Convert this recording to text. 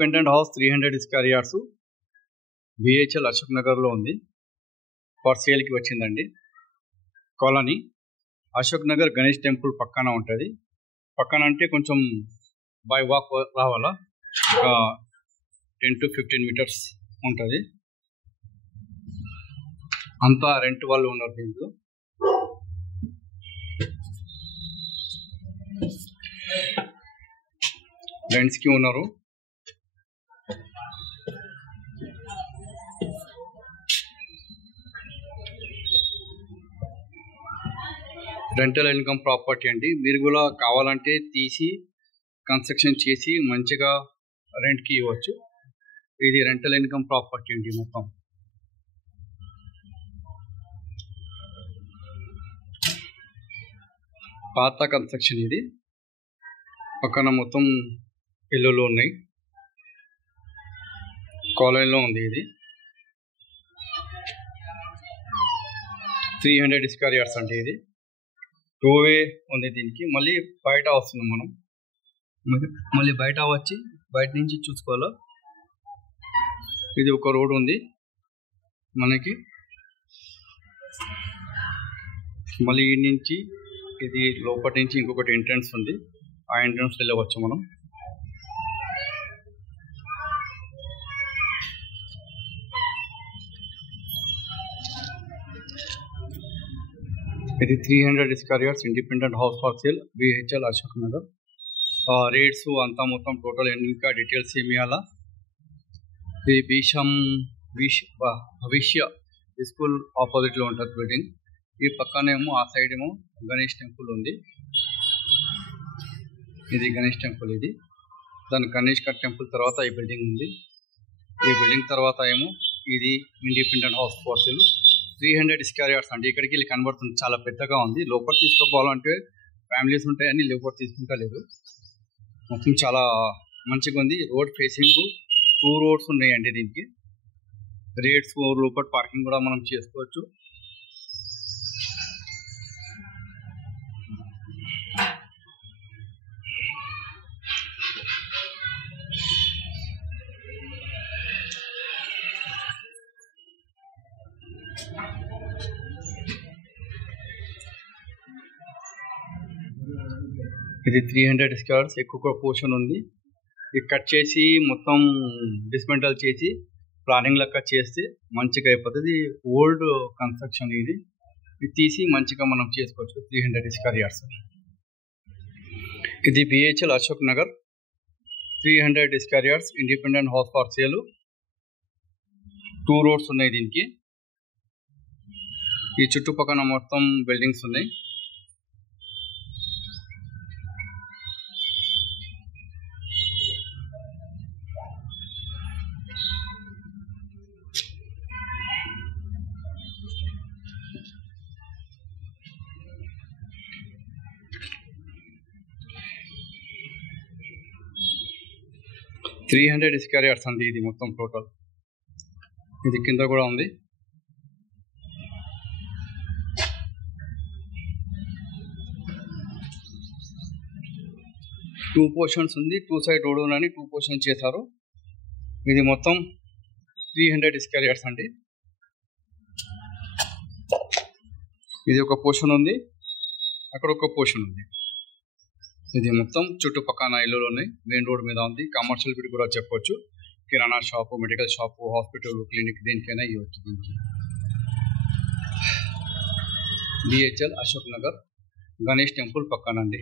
Independent house 300 square yards BHEL Ashok నగర్లో ఉంది. For సేల్కి వచ్చిందండి. కాలనీ అశోక్ నగర్ గణేష్ టెంపుల్ పక్కన ఉంటుంది. పక్కన అంటే కొంచెం బై వాక్ రావాలా, ఒక 10 to 15 మీటర్స్ ఉంటుంది. అంతా రెంట్ వాళ్ళు ఉన్నారు దీంట్లో. రెంట్స్కి ఉన్నారు. రెంటల్ ఇన్కమ్ ప్రాపర్టీ అండి. మీరు కూడా కావాలంటే తీసి కన్స్ట్రక్షన్ చేసి మంచిగా రెంట్కి ఇవ్వచ్చు. ఇది రెంటల్ ఇన్కమ్ ప్రాపర్టీ అండి. మొత్తం పాత కన్స్ట్రక్షన్. ఇది పక్కన మొత్తం ఇల్లులు ఉన్నాయి. కాలనీలో ఉంది. ఇది 300 స్క్వేర్ యార్డ్స్ అంటే ఇది 2 వే ఉంది. దీనికి మళ్ళీ బయట వస్తున్నాం మనం. మళ్ళీ బయట వచ్చి బయట నుంచి చూసుకోవాలా. ఇది ఒక రోడ్ ఉంది మనకి. మళ్ళీ ఈ నుంచి ఇది లోపటి నుంచి ఇంకొకటి ఎంట్రన్స్ ఉంది. ఆ ఎంట్రన్స్ వెళ్ళవచ్చు మనం. ఇది 300 square yards independent house for sale BHEL Ashok Nagar. Rates అంతా మొత్తం టోటల్ ఇంకా డీటెయిల్స్ ఏమి ఇవ్వాలా. ఇది భవిష్య స్కూల్ ఆపోజిట్లో ఉంటుంది బిల్డింగ్. ఈ పక్కనేమో ఆ సైడ్ ఏమో గణేష్ టెంపుల్ ఉంది. ఇది గణేష్ టెంపుల్. ఇది దాని గణేష్ టెంపుల్ తర్వాత ఈ బిల్డింగ్ ఉంది. ఈ బిల్డింగ్ తర్వాత ఏమో ఇది independent house for sale 300 square yards అండి. ఇక్కడికి వెళ్ళి కనబడుతుంది, చాలా పెద్దగా ఉంది. లోపల తీసుకోవాలంటే ఫ్యామిలీస్ ఉంటాయని లోపల తీసుకుంటా లేదు. మొత్తం చాలా మంచిగా ఉంది. రోడ్ ఫేసింగ్ 2 రోడ్స్ ఉన్నాయండి దీనికి. రేట్స్ లోపల పార్కింగ్ కూడా మనం చేసుకోవచ్చు. ఇది 300 స్క్వేర్స్ ఎక్కువ పోర్షన్ ఉంది. ఇది కట్ చేసి మొత్తం డిస్మెంటల్ చేసి ప్లానింగ్ లెక్క చేస్తే మంచిగా అయిపోతుంది. Old construction. ఇది తీసి మంచిగా మనం చేసుకోవచ్చు. 300 స్క్వేర్ యార్డ్స్. ఇది BHEL Ashok Nagar 300 square yards independent house for sale. 2 roads ఉన్నాయి దీనికి. ఈ చుట్టుపక్కల మొత్తం బిల్డింగ్స్ ఉన్నాయి. ఇది 300 స్క్వేర్ యార్డ్స్ అండి. ఇది మొత్తం టోటల్. ఇది కింద కూడా ఉంది. టూ పోర్షన్స్ ఉంది. 2 సైడ్ రోడ్ ఉందని 2 పోర్షన్స్ చేశారు. ఇది మొత్తం 300 స్క్వేర్ యార్డ్స్ అండి. ఇది ఒక పోర్షన్ ఉంది, అక్కడ ఒక పోర్షన్ ఉంది. ఇది మొత్తం చుట్టుపక్కల ఇల్లులు ఉన్నాయి. మెయిన్ రోడ్ మీద ఉంది. కమర్షియల్ బిట్ కూడా చెప్పవచ్చు. Kirana shop, medical shop, hospital, clinic దేనికైనా ఇవ్వచ్చు. దీనికి బిహెచ్ఎల్ అశోక్ నగర్ గణేష్ టెంపుల్ పక్కనండి.